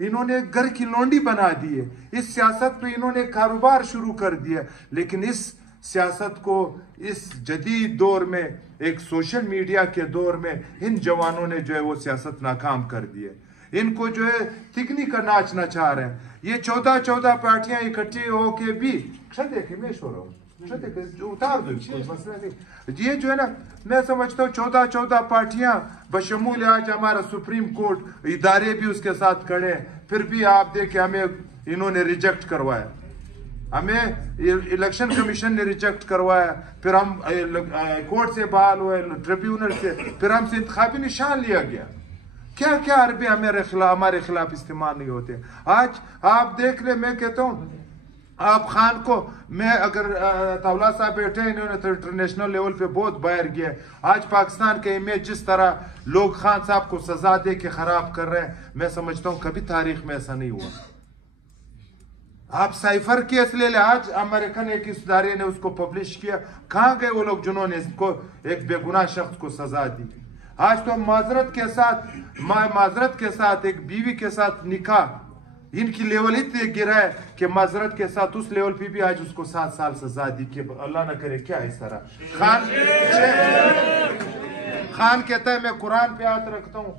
انہوں نے گھر کی لونڈی بنا دی ہے. اس سیاست پہ انہوں نے کاروبار شروع کر دیا. لیکن اس سیاست کو اس جدید دور میں, ایک سوشل میڈیا کے دور میں, ان جوانوں نے جو ہے وہ سیاست ناکام کر دی ہے. ان کو جو ہے تکنی کا ناچ نچا رہے ہیں. یہ 14 پارٹیاں اکٹھی ہو کے بھی اتار دو, مسئلہ نہیں. یہ جو ہے نا, میں سمجھتا ہوں 14 پارٹیاں بشمول آج ہمارا سپریم کورٹ ادارے بھی اس کے ساتھ کھڑے ہیں, پھر بھی آپ دیکھیں ہمیں انہوں نے ریجیکٹ کروایا, ہمیں الیکشن کمیشن نے ریجیکٹ کروایا, پھر ہم کورٹ سے بحال ہوئے, ٹریبیونل سے, پھر ہم سے انتخابی نشان لیا گیا. کیا کیا عربے ہمارے خلاف استعمال نہیں ہوتے. آج آپ دیکھ لیں, میں کہتا ہوں آپ خان کو, میں اگر طاولہ صاحب بیٹھے ہیں, انہوں نے تو انٹرنیشنل لیول پہ بہت باہر گیا ہے. آج پاکستان کے امیج جس طرح لوگ خان صاحب کو سزا دے کے خراب کر رہے ہیں, میں سمجھتا ہوں کبھی تاریخ میں ایسا نہیں ہوا. آپ سائفر کیس لے لیں, آج امریکن ایک ادارے نے اس کو پبلش کیا. کہاں گئے وہ لوگ جنہوں نے اس کو ایک بے گناہ شخص کو سزا دی؟ آج تو معذرت کے ساتھ ایک بیوی کے ساتھ نکاح, ان کی لیول اتنے گرا ہے کہ معذرت کے ساتھ اس لیول پہ بھی آج اس کو 7 سال سزا دی. کہ اللہ نہ کرے کیا اس طرح. خان کہتا ہے میں قرآن پہ ہاتھ رکھتا ہوں,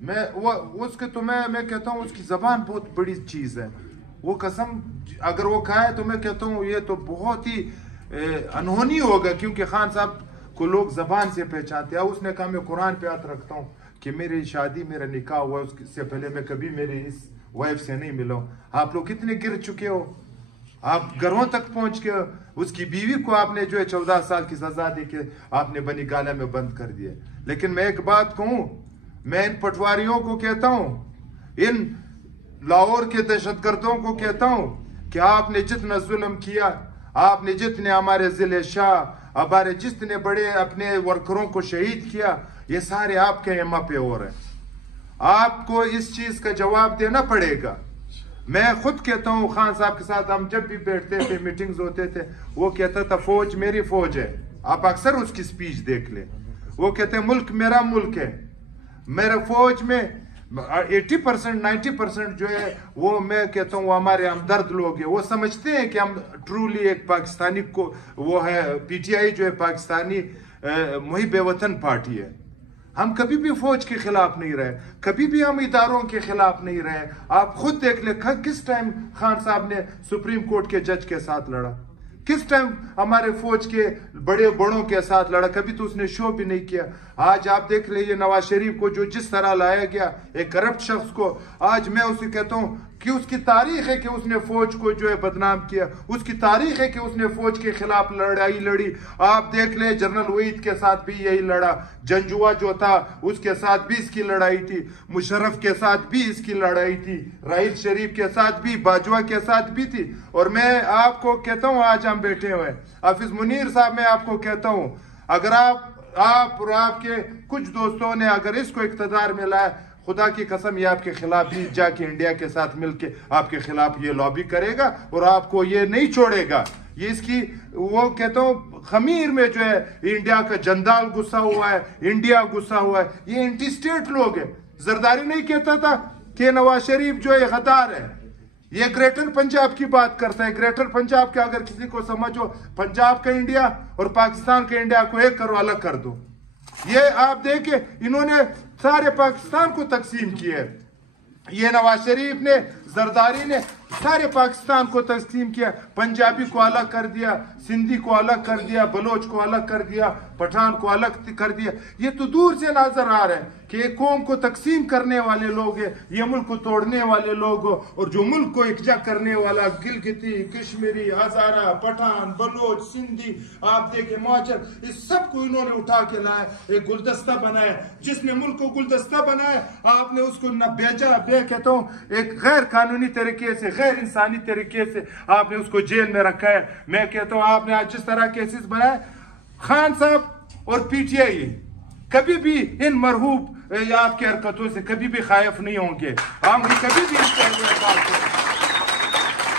میں کہتا ہوں اس کی زبان بہت بڑی چیز ہے. وہ قسم اگر وہ کھائے تو میں کہتا ہوں یہ تو بہت ہی انہونی ہوگا, کیونکہ خان صاحب کو لوگ زبان سے پہچانتے ہیں. اس نے کہا میں قرآن پہ ہاتھ رکھتا ہوں کہ میری شادی, میرا نکاح ہوا, اس سے پہلے میں کبھی میری اس وائف سے نہیں ملا ہوں. آپ لوگ کتنے گر چکے ہو, آپ گھروں تک پہنچ کے اس کی بیوی کو آپ نے جو ہے 14 سال کی سزا دے کے آپ نے بنی گالہ میں بند کر دیا. لیکن میں ایک بات کہوں, میں ان پٹواریوں کو کہتا ہوں, ان لاہور کے دہشت گردوں کو کہتا ہوں کہ آپ نے جتنا ظلم کیا, آپ نے جتنے ہمارے ضلع شاہ, ہمارے جتنے بڑے اپنے ورکروں کو شہید کیا, یہ سارے آپ کے ایما پہ ہو رہے ہیں. آپ کو اس چیز کا جواب دینا پڑے گا. میں خود کہتا ہوں, خان صاحب کے ساتھ ہم جب بھی بیٹھتے تھے, میٹنگز ہوتے تھے, وہ کہتا تھا فوج میری فوج ہے. آپ اکثر اس کی سپیچ دیکھ لیں, وہ کہتے ہیں ملک میرا ملک ہے. میرے فوج میں 80% 90% جو ہے وہ میں کہتا ہوں وہ ہمارے ہمدرد لوگ ہیں. وہ سمجھتے ہیں کہ ہم ٹرولی ایک پاکستانی کو, وہ ہے پی ٹی آئی جو ہے پاکستانی محب وطن پارٹی ہے. ہم کبھی بھی فوج کے خلاف نہیں رہے, کبھی بھی ہم اداروں کے خلاف نہیں رہے. آپ خود دیکھ لیں کس ٹائم خان صاحب نے سپریم کورٹ کے جج کے ساتھ لڑا, کس ٹائم ہمارے فوج کے بڑوں کے ساتھ لڑا, کبھی تو اس نے شو بھی نہیں کیا. آج آپ دیکھ لیں یہ نواز شریف کو جو جس طرح لایا گیا, ایک کرپٹ شخص کو, آج میں اسے کہتا ہوں کہ اس کی تاریخ ہے کہ اس نے فوج کو جو ہے بدنام کیا, اس کی تاریخ ہے کہ اس نے فوج کے خلاف لڑائی لڑی. آپ دیکھ لیں جنرل وحید کے ساتھ بھی یہی لڑا, جنجوا جو تھا اس کے ساتھ بھی اس کی لڑائی تھی, مشرف کے ساتھ بھی اس کی لڑائی تھی, راحیل شریف کے ساتھ بھی, باجوہ کے ساتھ بھی تھی. اور میں آپ کو کہتا ہوں آج ہم بیٹھے ہوئے, حافظ منیر صاحب, میں آپ کو کہتا ہوں اگر آپ اور آپ کے کچھ دوستوں نے اگر اس کو اقتدار میں لایا, خدا کی قسم یہ آپ کے خلاف بھی جا کے انڈیا کے ساتھ مل کے آپ کے خلاف یہ لابی کرے گا اور آپ کو یہ نہیں چھوڑے گا. یہ اس کی وہ کہتا ہوں خمیر میں جو ہے انڈیا کا جندال گھسا ہوا ہے, انڈیا گھسا ہوا ہے. یہ اینٹی اسٹیٹ لوگ ہیں. زرداری نہیں کہتا تھا کہ نواز شریف جو ہے غدار ہے, یہ گریٹر پنجاب کی بات کرتا ہے. گریٹر پنجاب کے اگر کسی کو سمجھو, پنجاب کا انڈیا اور پاکستان کے انڈیا کو ایک کرو, الگ کر دو. یہ آپ دیکھیں انہوں نے سارے پاکستان کو تقسیم کیا. یہ نواز شریف نے, زرداری نے سارے پاکستان کو تقسیم کیا. پنجابی کو الگ کر دیا, سندھی کو الگ کر دیا, بلوچ کو الگ کر دیا, پٹھان کو الگ کر دیا. یہ تو دور سے نظر آ رہا ہے کہ یہ قوم کو تقسیم کرنے والے لوگ ہیں, یہ ملک کو توڑنے والے لوگ, اور جو ملک کو اکجا کرنے والا گلگتی, کشمیری, ہزارہ, پٹھان, بلوچ, سندھی, آپ دیکھیں مہاجر, اس سب کو انہوں نے اٹھا کے لایا, ایک گلدستہ بنایا. جس نے ملک کو گلدستہ بنایا آپ نے اس کو نہ بیچا, میں کہتا ہوں ایک غیر قانونی طریقے سے, غیر انسانی طریقے سے آپ نے اس کو جیل میں رکھا ہے. میں کہتا ہوں آپ نے آج جس طرح کیسز بنائے, خان صاحب اور پی ٹی آئی کبھی بھی ان مرحوب یا آپ کی حرکتوں سے کبھی بھی خائف نہیں ہوں گے. ہم کبھی بھی اس بات کو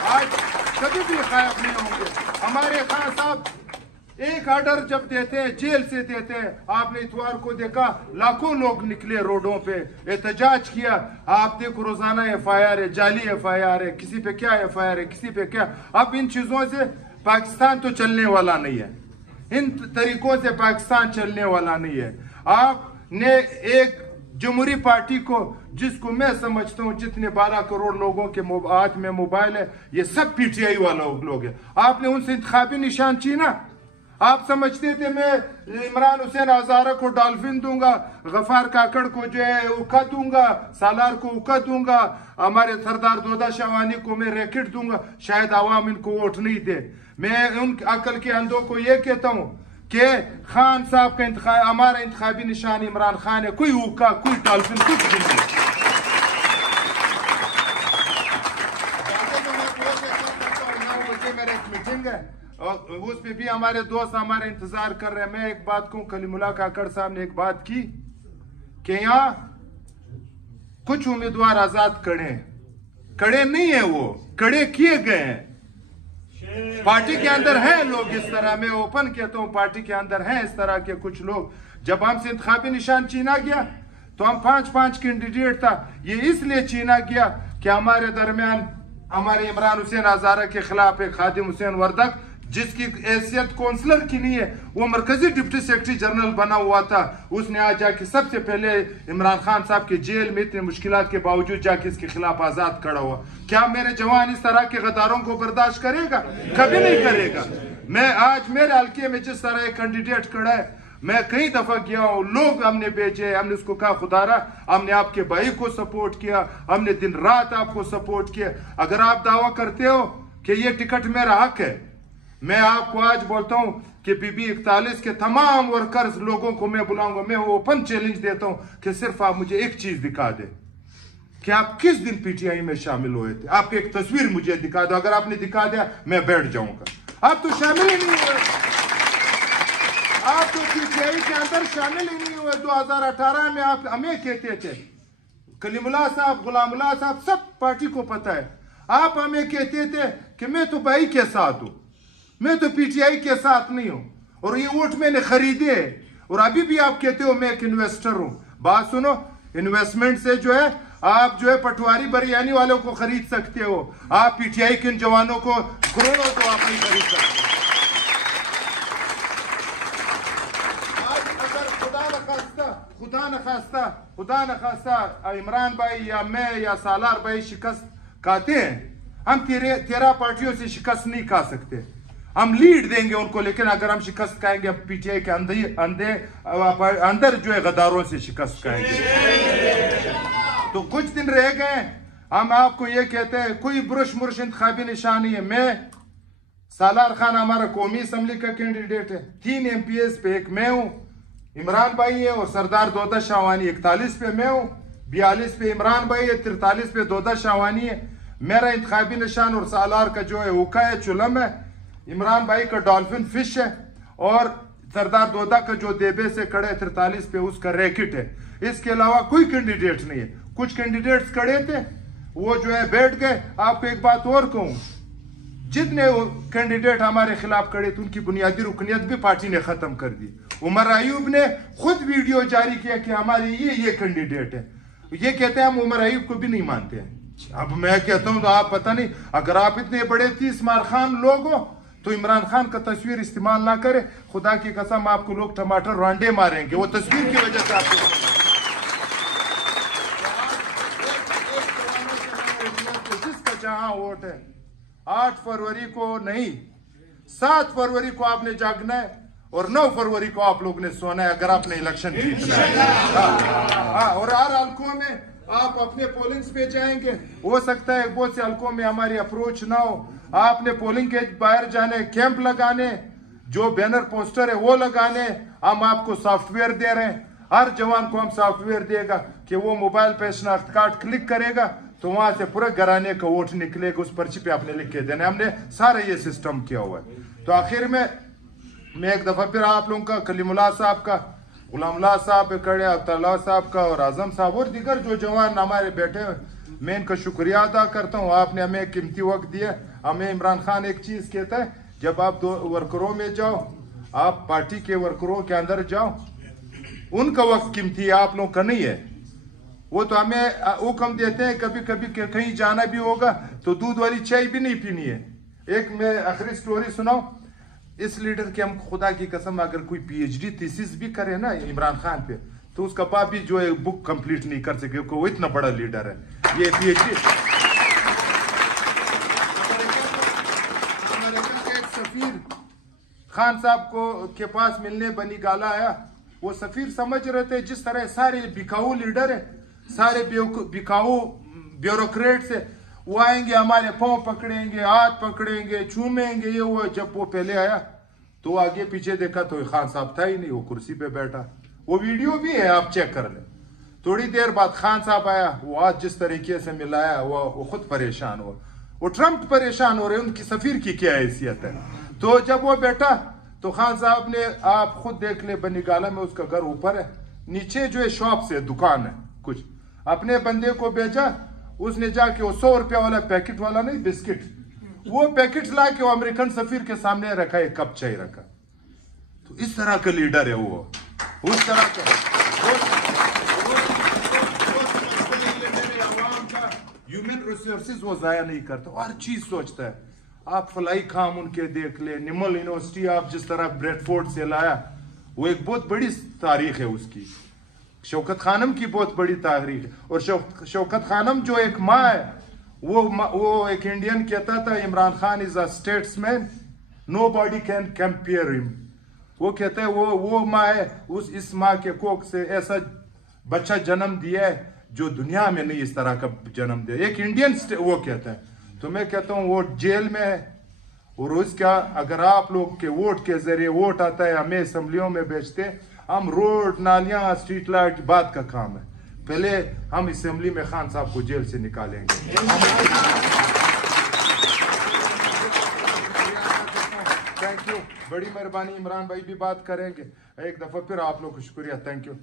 آج کبھی بھی خائف نہیں ہوں گے. ہمارے خان صاحب ایک آرڈر جب دیتے ہیں جیل سے دیتے ہیں. آپ نے اتوار کو دیکھا لاکھوں لوگ نکلے روڈوں پہ احتجاج کیا. آپ دیکھو روزانہ ایف آئی آر ہے, جعلی ایف آئی آر ہے, کسی پہ کیا ایف آئی آر ہے, کسی پہ کیا. اب ان چیزوں سے پاکستان تو چلنے والا نہیں ہے, ان طریقوں سے پاکستان چلنے والا نہیں ہے. آپ نے ایک جمہوری پارٹی کو, جس کو میں سمجھتا ہوں جتنے 12 کروڑ لوگوں کے ہاتھ میں موبائل ہے, یہ سب پی ٹی آئی والا لوگ ہیں. آپ نے ان سے انتخابی نشان چھینا. آپ سمجھتے تھے میں عمران حسین ہزارہ کو ڈالفن دوں گا, غفار کاکڑ کو جو ہے اوکا دوں گا, سالار کو اوکا دوں گا, ہمارے سردار دودہ شاوانی کو میں ریکٹ دوں گا, شاید عوام ان کو ووٹ نہیں دے. میں ان عقل کے اندھوں کو یہ کہتا ہوں کہ خان صاحب کا ہمارا انتخابی نشان عمران خان ہے, کوئی اوکا کوئی ڈالفن کچھ بھی نہیں. میرا ایک میٹنگ ہے, اس پہ بھی ہمارے دوست ہمارے انتظار کر رہے ہیں. میں ایک بات کہوں, کلیم اللہ کاکڑ صاحب نے ایک بات کی کہ یہاں کچھ امیدوار آزاد کڑے نہیں ہیں, وہ کڑے کیے گئے ہیں. پارٹی کے اندر ہیں لوگ اس طرح, میں اوپن کہتا ہوں پارٹی کے اندر ہیں اس طرح کے کچھ لوگ. جب ہم سے انتخابی نشان چھینا گیا تو ہم 5 کینڈیڈیٹ تھا. یہ اس لیے چھینا گیا کہ ہمارے درمیان ہمارے عمران حسین ہزارہ کے خلاف ایک خادم حسین وردک, جس کی حیثیت کونسلر کی نہیں ہے, وہ مرکزی ڈپٹی سیکرٹری جنرل بنا ہوا تھا. اس نے آج جا کے سب سے پہلے عمران خان صاحب کے جیل میں اتنے مشکلات کے باوجود جا کے اس کے خلاف آزاد کھڑا ہوا. کیا میرے جوان اس طرح کے غداروں کو برداشت کرے گا؟ کبھی نہیں کرے گا. میں آج میرے حلقے میں جس طرح ایک کینڈیڈیٹ کھڑا ہے, میں کئی دفعہ گیا ہوں, لوگ ہم نے بھیجے, ہم نے اس کو کہا خدا را, ہم نے آپ کے بھائی کو سپورٹ کیا, ہم نے دن رات آپ کو سپورٹ کیا. اگر آپ دعویٰ کرتے ہو کہ یہ ٹکٹ میرا حق ہے, میں آپ کو آج بولتا ہوں کہ بی بی 41 کے تمام ورکرز لوگوں کو میں بلاؤں گا. میں اوپن چیلنج دیتا ہوں کہ صرف آپ مجھے ایک چیز دکھا دیں کہ آپ کس دن پی ٹی آئی میں شامل ہوئے تھے. آپ کی ایک تصویر مجھے دکھا دو. اگر آپ نے دکھا دیا میں بیٹھ جاؤں گا. آپ تو شامل ہی نہیں ہوئے, آپ تو پی ٹی آئی کے اندر شامل ہی نہیں ہوئے. 2018 میں آپ ہمیں کہتے تھے, کلیم اللہ صاحب, غلام اللہ صاحب, سب پارٹی کو پتہ ہے, آپ ہمیں کہتے تھے کہ میں تو بھائی کے ساتھ ہوں, میں تو پی ٹی آئی کے ساتھ نہیں ہوں, اور یہ ووٹ میں نے خریدے, اور ابھی بھی آپ کہتے ہو میں ایک انویسٹر ہوں. بات سنو, انویسٹمنٹ سے جو ہے آپ جو ہے پٹواری بریانی والوں کو خرید سکتے ہو, آپ پی ٹی آئی کے ان جوانوں کو کروڑوں تو آپ نہیں خرید سکتے. آج اگر خدا نخواستہ عمران بھائی یا میں یا سالار بھائی شکست کھاتے ہیں, ہم 13 پارٹیوں سے شکست نہیں کھا سکتے. ہم لیڈ دیں گے ان کو, لیکن اگر ہم شکست کھائیں گے پی ٹی آئی کے اندر جو ہے غداروں سے شکست کھائیں گے. تو کچھ دن رہ گئے, ہم آپ کو یہ کہتے ہیں کوئی برش مرش انتخابی نشان نہیں ہے. میں سالار خان ہمارا قومی اسمبلی کا کینڈیڈیٹ ہے, 3 MPs پہ ایک میں ہوں, عمران بھائی ہے, اور سردار دودہ شاوانی 41 پہ میں ہوں, 42 پہ عمران بھائی ہے, 43 پہ دودہ شاوانی ہے. میرا انتخابی نشان اور سالار کا جو ہے اوکا ہے, چلم ہے, عمران بھائی کا ڈالفن فش ہے, اور سردار دودہ کا جو دیبے سے کڑے 43 پہ اس کا ریکٹ ہے. اس کے علاوہ کوئی کینڈیڈیٹ نہیں ہے. کچھ کینڈیڈیٹس کڑے تھے, وہ جو ہے بیٹھ گئے. آپ کو ایک بات اور کہوں, جتنے کینڈیڈیٹ ہمارے خلاف کڑے تھے ان کی بنیادی رکنیت بھی پارٹی نے ختم کر دی. عمر ایوب نے خود ویڈیو جاری کیا کہ ہماری یہ کینڈیڈیٹ ہے. یہ کہتے ہیں ہم عمر ایوب کو بھی نہیں مانتے ہیں. اب میں کہتا ہوں تو آپ پتہ نہیں, اگر آپ اتنے بڑے 30 مار خان لوگ ہو تو عمران خان کا تصویر استعمال نہ کرے. خدا کی قسم آپ کو لوگ ٹماٹر رانڈے ماریں گے, وہ تصویر کی وجہ سے آپ کو. جس کا جہاں ووٹ ہے 8 فروری کو نہیں, 7 فروری کو آپ نے جاگنا ہے, اور 9 فروری کو آپ لوگ نے سونا ہے اگر آپ نے الیکشن جیتنا ہے. اور ہر حلقوں میں آپ اپنے پولنگز پہ جائیں گے. ہو سکتا ہے بہت سے حلقوں میں ہماری اپروچ نہ ہو, آپ نے پولنگ کے باہر جانے, کیمپ لگانے, جو بینر پوسٹر ہے وہ لگانے. ہم آپ کو سافٹ ویئر دے رہے ہیں, ہر جوان کو ہم سافٹ ویئر دے گا کہ وہ موبائل پہ شناخت کارڈ کلک کرے گا تو وہاں سے پورے گھرانے کا ووٹ نکلے گا, اس پرچی پہ آپ نے لکھ کے دینا. ہم نے سارا یہ سسٹم کیا ہوا ہے. تو آخر میں ایک دفعہ پھر آپ لوگوں کا, کلیم اللہ صاحب کا, غلام اللہ صاحب کڑے, عبداللہ صاحب کا, اور اعظم صاحب اور دیگر جو جوان ہمارے بیٹھے ہیں, میں ان کا شکریہ ادا کرتا ہوں. آپ نے ہمیں قیمتی وقت دیا. ہمیں عمران خان ایک چیز کہتا ہے, جب آپ ورکروں میں جاؤ آپ پارٹی کے ورکروں کے اندر جاؤ, ان کا وقت قیمتی ہے, آپ لوگوں کا نہیں ہے. وہ تو ہمیں حکم دیتے ہیں کبھی کبھی کہ کہیں جانا بھی ہوگا تو دودھ والی چائے بھی نہیں پینی ہے. ایک میں آخری سٹوری سناؤں, اس لیڈر کی ہم خدا کی قسم اگر کوئی پی ایچ ڈی تھیسس بھی کرے نا عمران خان پہ تو اس کا باپ بھی جو ہے بک کمپلیٹ نہیں کر سکے کیونکہ وہ اتنا بڑا لیڈر ہے. یہ پی ایچ ڈی امریکہ کا ایک سفیر خان صاحب کو کے پاس ملنے بنی گالا آیا. وہ سفیر سمجھ رہے تھے جس طرح سارے بکاؤ لیڈر ہیں, سارے بکاؤ بیوروکریٹس ہیں, وہ آئیں گے ہمارے پاؤں پکڑیں گے, ہاتھ پکڑیں گے, چومیں گے. یہ وہ جب وہ پہلے آیا تو آگے پیچھے دیکھا تو خان صاحب تھا ہی نہیں, وہ کرسی پہ بیٹھا. وہ ویڈیو بھی ہے, آپ چیک کر لیں. تھوڑی دیر بعد خان صاحب آیا, وہ ہاتھ جس طریقے سے ملایا وہ خود پریشان ہوا. وہ ٹرمپ پریشان ہو رہے, ان کی سفیر کی کیا حیثیت ہے. تو جب وہ بیٹھا تو خان صاحب نے, آپ خود دیکھ لیں بنی گالا میں اس کا گھر اوپر ہے, نیچے جو ہے شاپ سے دکان ہے کچھ, اپنے بندے کو بھیجا. اس نے جا کے وہ 100 روپیہ والا پیکٹ والا نہیں بسکٹ, وہ پیکٹ لا کے وہ امریکن سفیر کے سامنے رکھا, ایک کپ چائے رکھا. تو اس طرح کا لیڈر ہے وہ, اس طرح کا ہیومن ریسورسز وہ ضائع نہیں کرتا, ہر چیز سوچتا ہے. آپ فلائی خام ان کے دیکھ لیں, نمل یونیورسٹی آپ جس طرح بریڈ فورڈ سے لایا, وہ ایک بہت بڑی تاریخ ہے اس کی. شوکت خانم کی بہت بڑی تاریخ ہے. اور شوکت خانم جو ایک ماں ہے, وہ ایک انڈین کہتا تھا Imran Khan is a statesman, nobody can compare him. وہ کہتا ہے وہ ماں ہے, اس ماں کے کوکھ سے ایسا بچہ جنم دیا ہے جو دنیا میں نہیں اس طرح کا جنم دیا, ایک انڈین وہ کہتا ہے. تو میں کہتا ہوں وہ جیل میں ہے, اور اس کا اگر آپ لوگ کے ووٹ کے ذریعے ووٹ آتا ہے, ہمیں اسمبلیوں میں بیچتے ہیں, ہم روڈ نالیاں اسٹریٹ لائٹ بعد کا کام ہے, پہلے ہم اسمبلی میں خان صاحب کو جیل سے نکالیں گے. تھینک یو, بڑی مہربانی. عمران بھائی بھی بات کریں گے ایک دفعہ, پھر آپ لوگ کو شکریہ. Thank you.